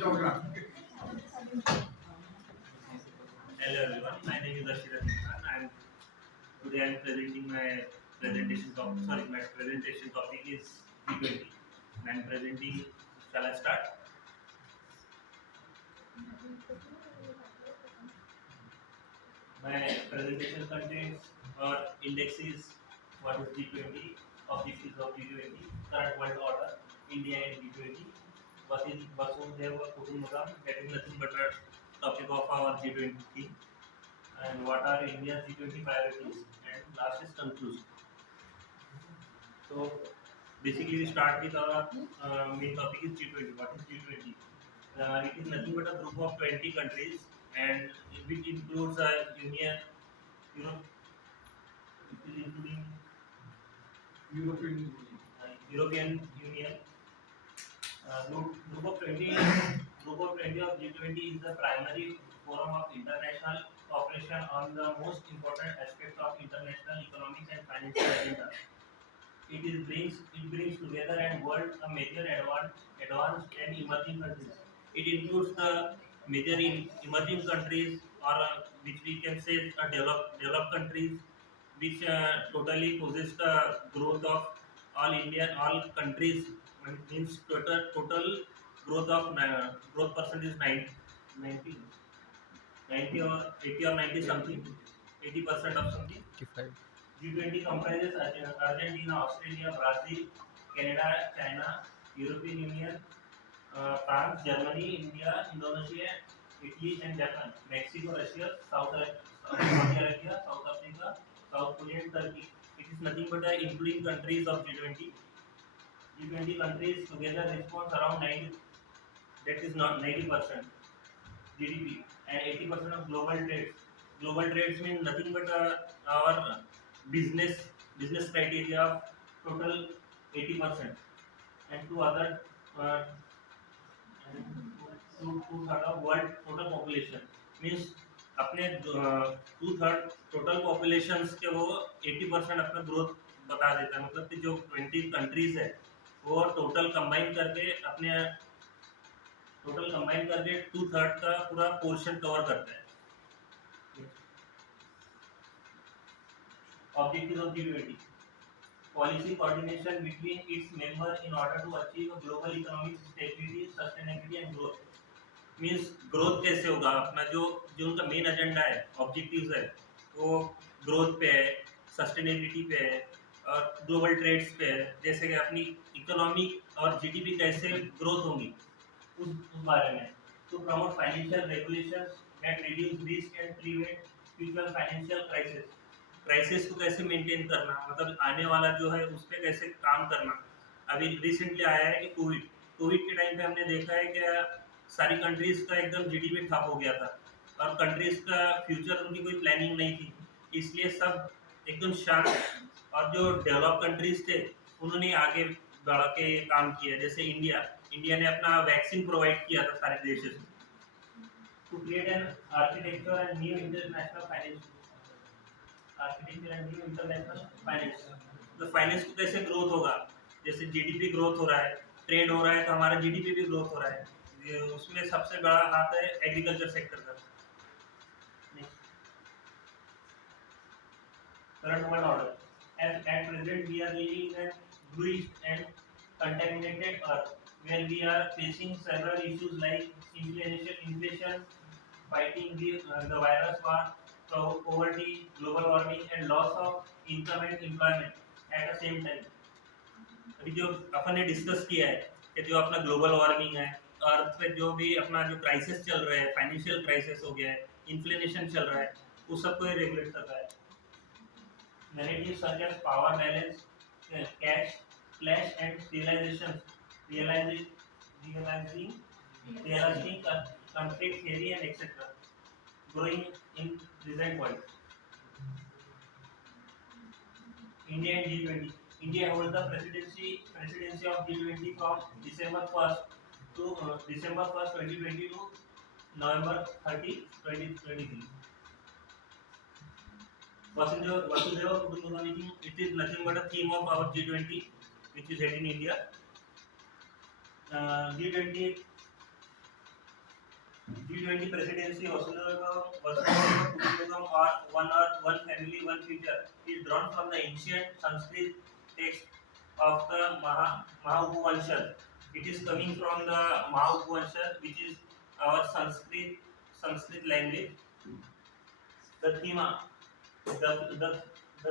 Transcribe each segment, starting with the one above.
Hello everyone, my name is Ashira Khan. Today I'm presenting my presentation topic. Sorry, my presentation topic is G20. And I'm presenting. Shall I start? My presentation contains or indexes what is G20, objectives of G20, current world order, India and G20, Vasudhaiva Kutumbakam, that is nothing but a topic of our G20, and what are India's G20 priorities, and last is conclusion. So basically, we start with our main topic is G20. What is G20? It is nothing but a group of 20 countries, and which includes a union, Europe, it is including European Union. Group of 20 of G20 is the primary forum of international cooperation on the most important aspects of international economics and financial agenda. It brings together and world a major advanced and emerging countries. It includes the major emerging countries, or which we can say developed countries, which totally possess the growth of all countries. Means total growth of growth percent is 90, 90 or 80 or 90 something, 80% of something. 55. G20 comprises Argentina, Australia, Brazil, Canada, China, European Union, France, Germany, India, Indonesia, Italy, and Japan, Mexico, Russia, Saudi Arabia, South Africa, South Korea, and Turkey. It is nothing but the including countries of G20. G20 countries together responds around 90, that is not 90% GDP, and 80% of global trades. Global trades mean nothing but our business criteria of total 80%, and two other two third of world total population means अपने to third total population के वो 80% अपना growth बता देता है, मतलब कि जो 20 कंट्रीज है वो टोटल कंबाइन करके टू थर्ड का पूरा पोर्शन कवर करता है. Objectives of G20: policy coordination between its members in order to achieve global economic stability, sustainability and growth. Means growth कैसे होगा, अपना जो जो उनका मेन एजेंडा है, ऑब्जेक्टिव्स है, वो ग्रोथ पे है, सस्टेनेबिलिटी पे है और ग्लोबल ट्रेड्स पे है. जैसे कि अपनी इकोनॉमी और जीडीपी कैसे ग्रोथ होंगी उस बारे में. To promote financial regulations that reduce risk and prevent future financial crisis को कैसे मेंटेन करना, मतलब आने वाला जो है उस पर कैसे काम करना. अभी रिसेंटली आया है कि कोविड के टाइम पे हमने देखा है कि सारी कंट्रीज का एकदम जीडीपी ठप हो गया था और कंट्रीज का फ्यूचर उनकी कोई प्लानिंग नहीं थी, इसलिए सब एकदम शांत. और जो डेवलप कंट्रीज थे उन्होंने आगे बढ़ के काम किया. जैसे इंडिया ने अपना वैक्सीन प्रोवाइड किया था सारे देशों में. To create an architecture and new international finance. तो फाइनेंस को कैसे ग्रोथ होगा, जैसे जीडीपी ग्रोथ हो रहा है, ट्रेड हो रहा है, तो हमारा जीडीपी भी ग्रोथ हो रहा है. उसमें सबसे बड़ा हाथ है एग्रीकल्चर सेक्टर का. Current world order. At present, we are living in a bruised and contaminated earth, where we are facing several issues like inflation, fighting the virus war, poverty, global warming, and loss of income and employment at the same time. अभी जो अपन ने discuss किया है कि जो अपना global warming है, अर्थ पे जो भी अपना जो क्राइसिस चल रहा है, फाइनेंशियल क्राइसिस हो गया है, इन्फ्लेशन चल रहा है, उस सबको ये रेगुलेट कर रहा है. Narratives such as power balance, cash, clash, and realizing conflict theory, and etc. growing in present world. India and G20. India holds the presidency of G20 from December 1st to December 1st, 2020 to November 30, 2023. Vasudhaiva Kutumbakam, it is nothing but a theme of our G20, which is held in India. G20 G20 presidency Vasudhaiva or One Earth, One Family, One Future is drawn from the ancient Sanskrit text of the Mahabhuvanshad. It is coming from the Mahabhuvanshad, which is our Sanskrit language. The theme, the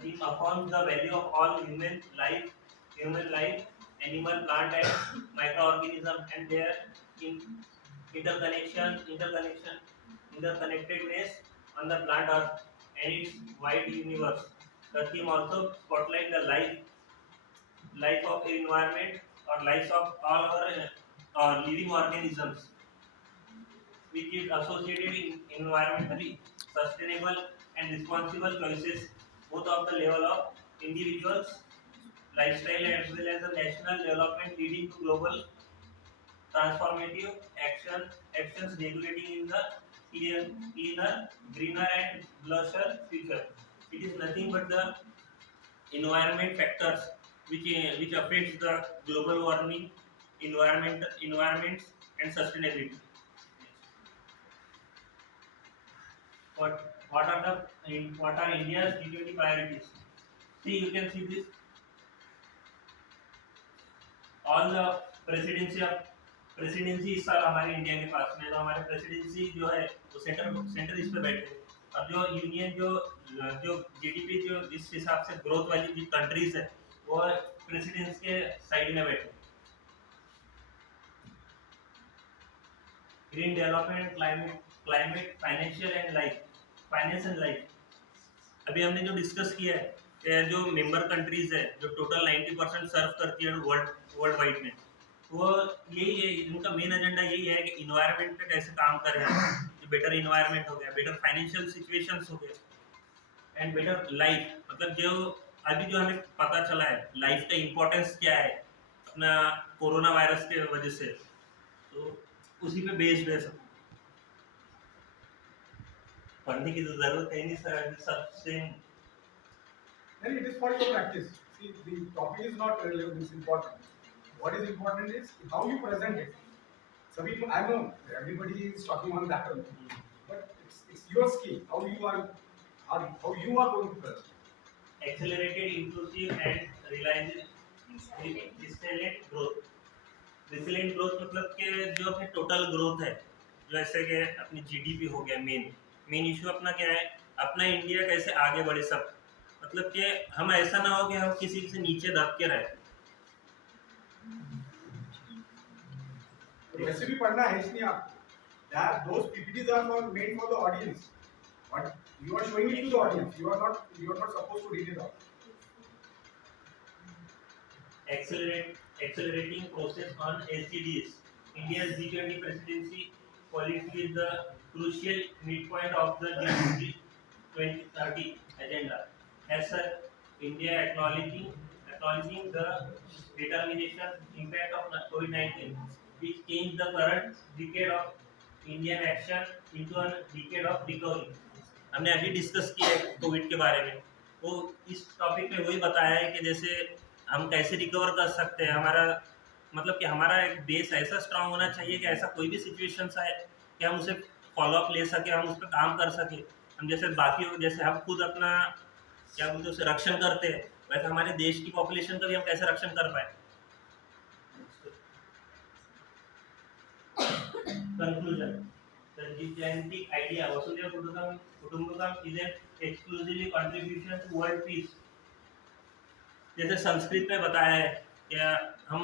theme affirms the value of all human life, animal, plant, and microorganism, and their in, interconnectedness on the plant earth and its wide universe. The theme also spotlight the life of environment or lives of all our living organisms, which is associated in environmentally sustainable and responsible choices, both of the level of individuals' lifestyle as well as the national development, leading to global transformative actions regulating in the cleaner, greener, and blusher future. It is nothing but the environment factors which affects the global warming, environments, and sustainability. What are India's G20 priorities? See, you can see this all the presidency इस साल हमारे India के पास में, तो हमारे presidency जो है वो सेंटर इस पे बैठे। अब जो यूनियन जो जीडीपी जो जिस हिसाब से ग्रोथ वाली जो कंट्रीज है वो प्रेसिडेंस के साइड में बैठे। Green development, climate, finance and life. अभी हमने जो डिस्कस किया है जो मेंबर कंट्रीज है जो टोटल 90% सर्व करती है वर्ल्ड वाइड में, वो यही है, इनका मेन एजेंडा यही है कि इन्वायरमेंट पे कैसे काम करें, बेटर इन्वायरमेंट हो गया, बेटर फाइनेंशियल सिचुएशंस हो गए, एंड बेटर लाइफ। मतलब जो अभी जो हमें पता चला है लाइफ का इम्पोर्टेंस क्या है अपना कोरोना वायरस के वजह से, तो उसी पे बेस्ड है सब। पढ़ने की तो जरूरत है नहीं सर, सब same. Then it is for your practice. See, the topic is not relevant, it's important. What is important is how you present it. Sabhi, I know everybody is talking on that one, but it's your skill. How you are going to present. Accelerated, inclusive, and resilient growth. Resilient growth मतलब कि जो अपने total growth है, जैसे कि अपनी GDP हो गया, मेन इशू अपना क्या है, अपना इंडिया कैसे आगे बढ़े सब। मतलब कि हम ऐसा ना हो कि हम किसी से नीचे दब के रहे। वैसे भी पढ़ना है इसलिए आप that those PPTs are made for the audience, but you are showing it to the audience. You are not supposed to read it out. Accelerating process on SDGs. India's G20 presidency policy is the crucial midpoint of the G20 2030 agenda. As such, India acknowledging the determination impact of COVID-19, which changed the current decade of Indian action into a decade of recovery. हमने अभी discuss किया है Covid के बारे में, वो इस topic में वही बताया है कि जैसे हम कैसे रिकवर कर सकते हैं। हमारा मतलब कि हमारा एक बेस ऐसा स्ट्रांग होना चाहिए कि ऐसा कोई भी सिचुएशंस आए कि हम उसे फॉलोअप ले सके, हम उस पर काम कर सके। हम जैसे बाकी जैसे हम खुद अपना क्या बोलते हैं उसे रक्षण करते हैं, वैसे हमारे देश की पॉपुलेशन का भी हम कैसे रक्षण कर पाए। Conclusion, the gigantic idea Vasudhaiva Kutumbakam is an exclusively contribution to world peace. जैसे संस्कृत में बताया है कि हम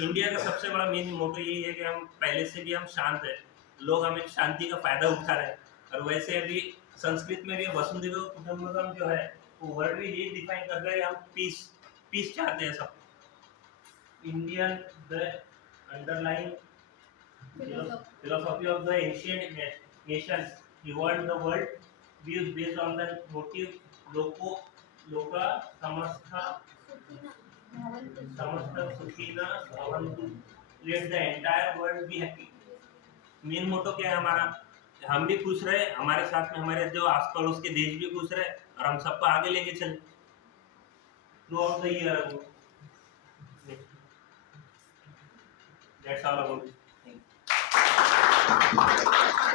इंडिया का सबसे बड़ा मेन मोटो यही है कि हम पहले से भी हम शांत है, लोग हमें शांति का फायदा उठा रहे हैं। और वैसे अभी संस्कृत में भी वसुधैव कुटुंबकम जो है वो वर्ड भी ये डिफाइन कर रहे हैं, हम पीस चाहते हैं सब। Indian the underline philosophy of the ancient nations evolved the world views based on the motive loka samastha sukhina bhavantu, let the entire world be happy। Main motto क्या है हमारा, हम भी खुश रहे, हमारे साथ में हमारे जो आस पड़ोस के देश भी खुश रहे और हम सबको आगे लेके चले through out the year. That's all about it. you.